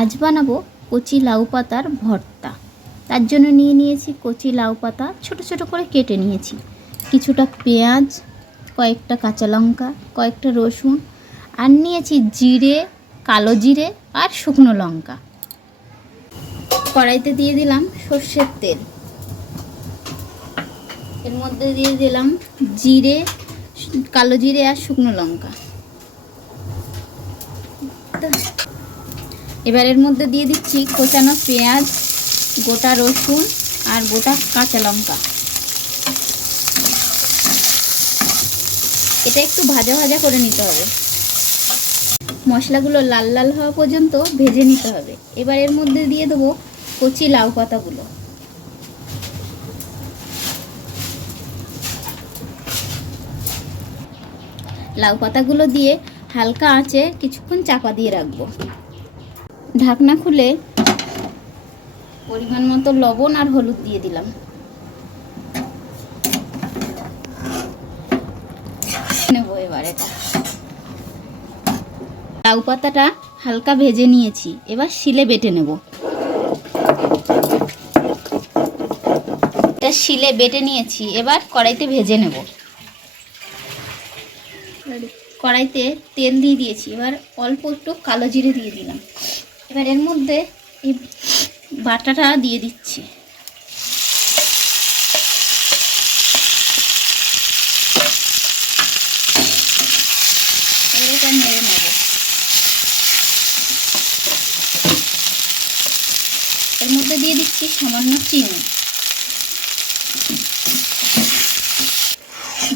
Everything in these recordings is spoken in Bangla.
আজ বানাবো কচি লাউ পাতার ভর্তা। তার জন্য নিয়ে নিয়েছি কচি লাউ পাতা, ছোট ছোট করে কেটে নিয়েছি, কিছুটা পেঁয়াজ, কয়েকটা কাঁচা লঙ্কা, কয়েকটা রসুন, আর নিয়েছি জিরে, কালো জিরে আর শুকনো লঙ্কা। কড়াইতে দিয়ে দিলাম সর্ষের তেল, এর মধ্যে দিয়ে দিলাম জিরে, কালো জিরে আর শুকনো লঙ্কা। এবার এর মধ্যে দিয়ে দিচ্ছি কোচানো পেঁয়াজ, গোটা রসুন আর গোটা কাঁচা লঙ্কা। এটা একটু ভাজা ভাজা করে নিতে হবে, মশলাগুলো লাল লাল হওয়া পর্যন্ত ভেজে নিতে হবে। এবার এর মধ্যে দিয়ে দেবো কচি লাউ পাতাগুলো। লাউ পাতাগুলো দিয়ে হালকা আঁচে কিছুক্ষণ চাপা দিয়ে রাখবো। ঢাকনা খুলে পরিমাণ মতো লবণ আর হলুদ দিয়ে দিলাম। নেব এবার এটা। লাউ পাতাটা হালকা ভেজে নিয়েছি, এবার শিলে বেটে নেব। এটা শিলে বেটে নিয়েছি, এবার কড়াইতে ভেজে নেব। কড়াইতে তেল দিয়ে দিয়েছি, এবার অল্প একটু কালো জিরে দিয়ে দিলাম। এবার এর মধ্যে এই বাটাটা দিয়ে দিচ্ছি। এটা নেড়ে নেব। এর মধ্যে দিয়ে দিচ্ছি সামান্য চিনি।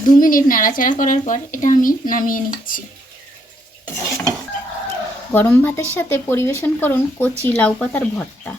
2 মিনিট নাড়াচাড়া করার পর এটা আমি নামিয়ে নিচ্ছি। গরম ভাতের সাথে পরিবেশন করুন কচি লাউ পাতার ভর্তা।